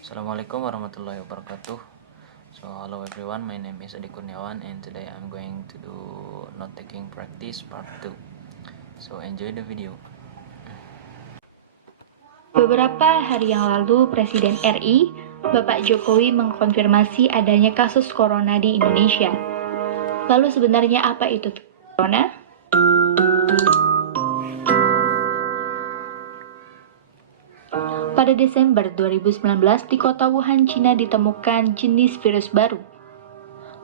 Assalamualaikum warahmatullahi wabarakatuh. So hello everyone, my name is Adi Kurniawan and today I'm going to do note taking practice part 2. So enjoy the video. Beberapa hari yang lalu, Presiden RI, Bapak Jokowi mengkonfirmasi adanya kasus corona di Indonesia. Lalu sebenarnya apa itu corona? Pada Desember 2019, di kota Wuhan, Cina ditemukan jenis virus baru.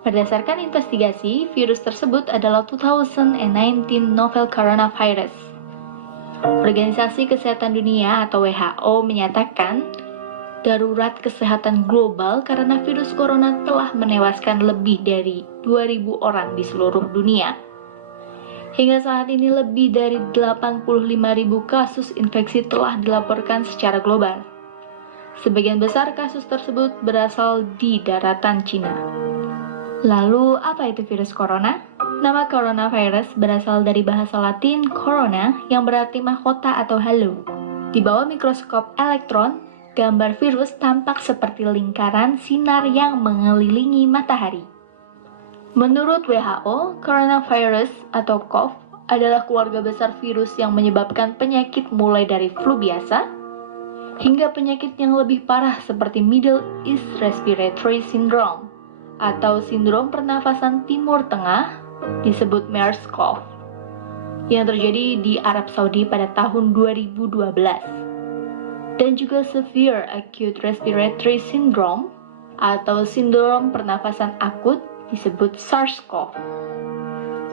Berdasarkan investigasi, virus tersebut adalah 2019 novel coronavirus. Organisasi Kesehatan Dunia atau WHO menyatakan darurat kesehatan global karena virus corona telah menewaskan lebih dari 2.000 orang di seluruh dunia. Hingga saat ini lebih dari 85.000 kasus infeksi telah dilaporkan secara global. Sebagian besar kasus tersebut berasal di daratan Cina. Lalu, apa itu virus corona? Nama coronavirus berasal dari bahasa Latin corona yang berarti mahkota atau halo. Di bawah mikroskop elektron, gambar virus tampak seperti lingkaran sinar yang mengelilingi matahari. Menurut WHO, coronavirus atau COV adalah keluarga besar virus yang menyebabkan penyakit mulai dari flu biasa hingga penyakit yang lebih parah seperti Middle East Respiratory Syndrome atau sindrom pernafasan Timur Tengah disebut MERS-CoV yang terjadi di Arab Saudi pada tahun 2012 dan juga Severe Acute Respiratory Syndrome atau sindrom pernafasan akut disebut SARS-CoV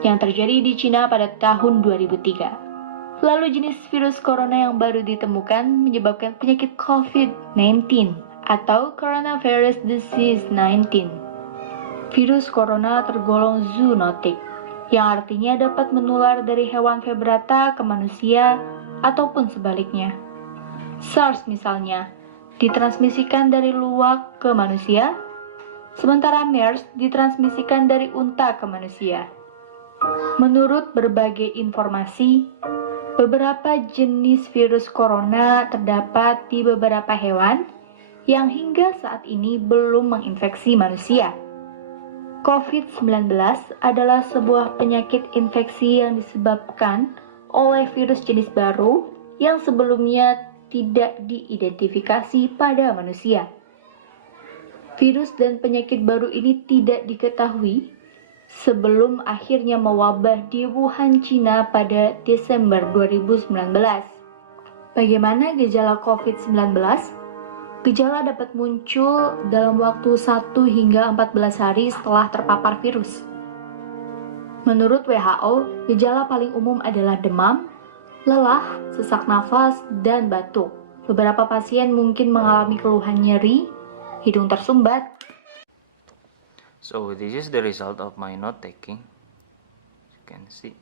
yang terjadi di Cina pada tahun 2003. Lalu jenis virus corona yang baru ditemukan menyebabkan penyakit COVID-19 atau Coronavirus Disease 19. Virus corona tergolong zoonotic, yang artinya dapat menular dari hewan vertebrata ke manusia ataupun sebaliknya. SARS misalnya, ditransmisikan dari luwak ke manusia, sementara MERS ditransmisikan dari unta ke manusia. Menurut berbagai informasi, beberapa jenis virus corona terdapat di beberapa hewan yang hingga saat ini belum menginfeksi manusia. COVID-19 adalah sebuah penyakit infeksi yang disebabkan oleh virus jenis baru yang sebelumnya tidak diidentifikasi pada manusia. Virus dan penyakit baru ini tidak diketahui sebelum akhirnya mewabah di Wuhan, Cina pada Desember 2019. Bagaimana gejala COVID-19? Gejala dapat muncul dalam waktu 1 hingga 14 hari setelah terpapar virus. Menurut WHO, gejala paling umum adalah demam, lelah, sesak nafas, dan batuk. Beberapa pasien mungkin mengalami keluhan nyeri, hidung tersumbat. So this is the result of my note taking. You can see.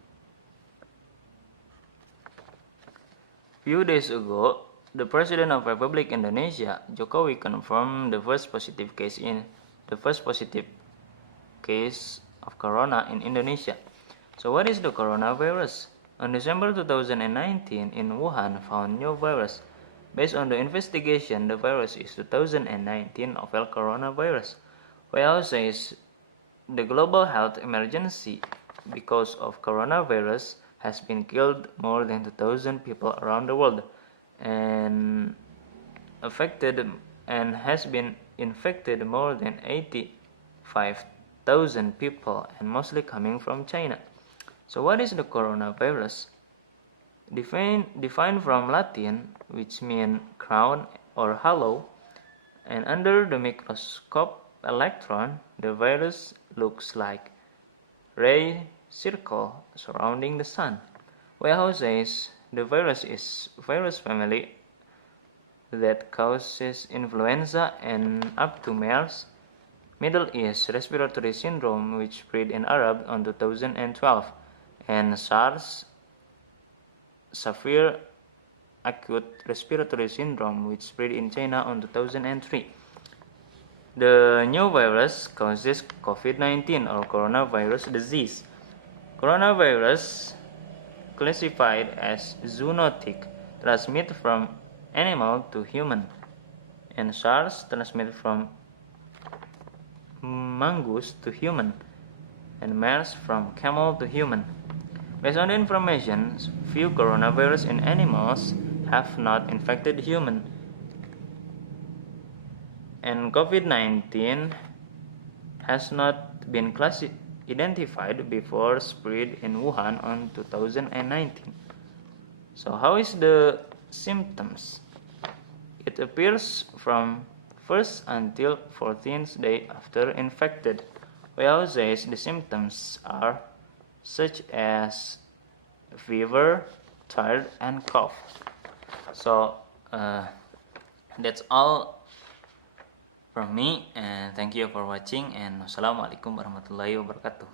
Few days ago, the President of Republic Indonesia, Jokowi, confirmed the first positive case of corona in Indonesia. So what is the coronavirus? On December 2019, in Wuhan, found new virus. Based on the investigation, the virus is 2019 novel coronavirus. WHO says the global health emergency because of coronavirus has been killed more than 2,000 people around the world and has been infected more than 85,000 people and mostly coming from China. So what is the coronavirus? Defined from Latin, which means crown or halo, and under the microscope electron, the virus looks like ray circle surrounding the sun. WHO says the virus is virus family that causes influenza and up to MERS, Middle East Respiratory Syndrome, which spread in Arab on 2012, and SARS, Severe Acute Respiratory Syndrome, which spread in China on 2003. The new virus causes COVID-19 or coronavirus disease. Coronavirus, classified as zoonotic, transmit from animal to human, and SARS transmitted from mongoose to human, and MERS from camel to human. Based on the information, few coronavirus in animals have not infected human, and COVID-19 has not been identified before spread in Wuhan on 2019. So how is the symptoms? It appears from 1st until 14th day after infected. Well, says the symptoms are such as fever, tired, and cough. So that's all from me, and thank you for watching, and wassalamualaikum warahmatullahi wabarakatuh.